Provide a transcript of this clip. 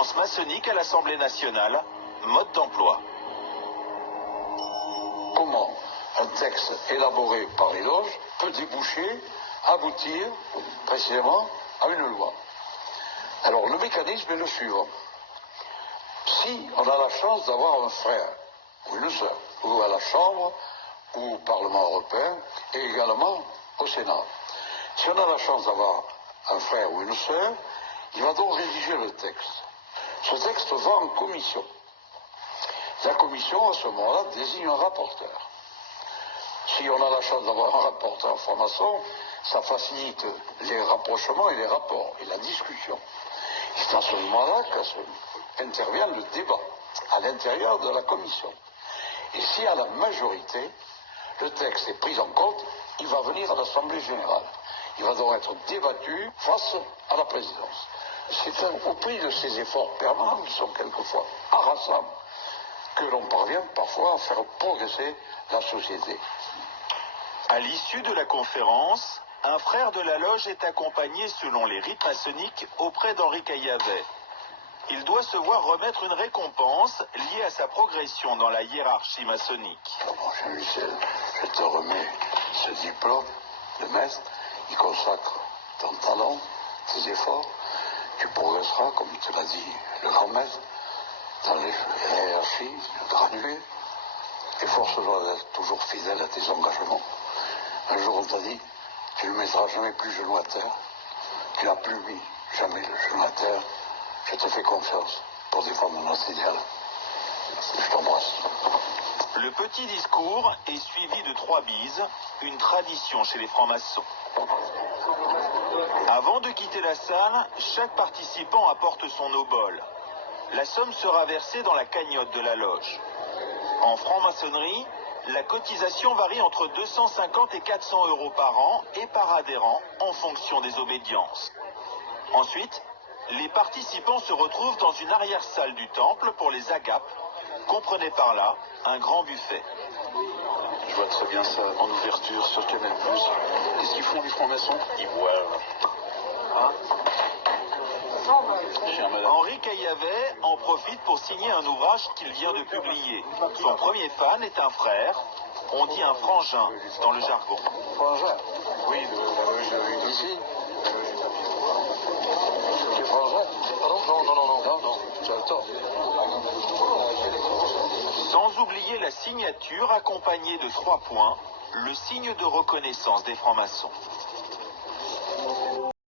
présidence maçonnique à l'Assemblée nationale, mode d'emploi. Comment un texte élaboré par les loges peut déboucher, aboutir précisément à une loi. Alors le mécanisme est le suivant. Si on a la chance d'avoir un frère ou une sœur, ou à la Chambre, ou au Parlement européen, et également au Sénat, si on a la chance d'avoir un frère ou une sœur, il va donc rédiger le texte. Ce texte va en commission. La commission, à ce moment-là, désigne un rapporteur. Si on a la chance d'avoir un rapporteur franc-maçon, ça facilite les rapprochements et les rapports et la discussion. C'est à ce moment-là qu'intervient le débat à l'intérieur de la commission. Et si à la majorité, le texte est pris en compte, il va venir à l'Assemblée générale. Il va donc être débattu face à la présidence. C'est au prix de ces efforts permanents qui sont quelquefois harassants que l'on parvient parfois à faire progresser la société. À l'issue de la conférence, un frère de la loge est accompagné selon les rites maçonniques auprès d'Henri Caillavet. Il doit se voir remettre une récompense liée à sa progression dans la hiérarchie maçonnique. Mon cher Michel, je te remets ce diplôme de maître. Il consacre ton talent, tes efforts. Tu progresseras, comme te l'a dit le grand maître, dans les hiérarchies, le gradué. Efforce-toi d'être toujours fidèle à tes engagements. Un jour on t'a dit, tu ne mettras jamais plus genou à terre. Tu n'as plus mis jamais le genou à terre. Je te fais confiance pour défendre notre idéal. Je t'embrasse. Le petit discours est suivi de 3 bises, une tradition chez les francs-maçons. Avant de quitter la salle, chaque participant apporte son obol. La somme sera versée dans la cagnotte de la loge. En franc-maçonnerie, la cotisation varie entre 250 et 400 euros par an et par adhérent en fonction des obédiences. Ensuite, les participants se retrouvent dans une arrière-salle du temple pour les agapes. Comprenez par là un grand buffet. Je vois très bien ça en ouverture sur Canal+. Qu'est-ce qu'ils font les francs-maçons? Ils boivent. Hein? Henri Caillavet en profite pour signer un ouvrage qu'il vient de publier. Son premier fan est un frère, on dit un frangin dans le jargon. Frangin? Oui, la loge ici. Tu es frangin? Pardon? Non, tu as le tort. Sans oublier la signature accompagnée de 3 points, le signe de reconnaissance des francs-maçons.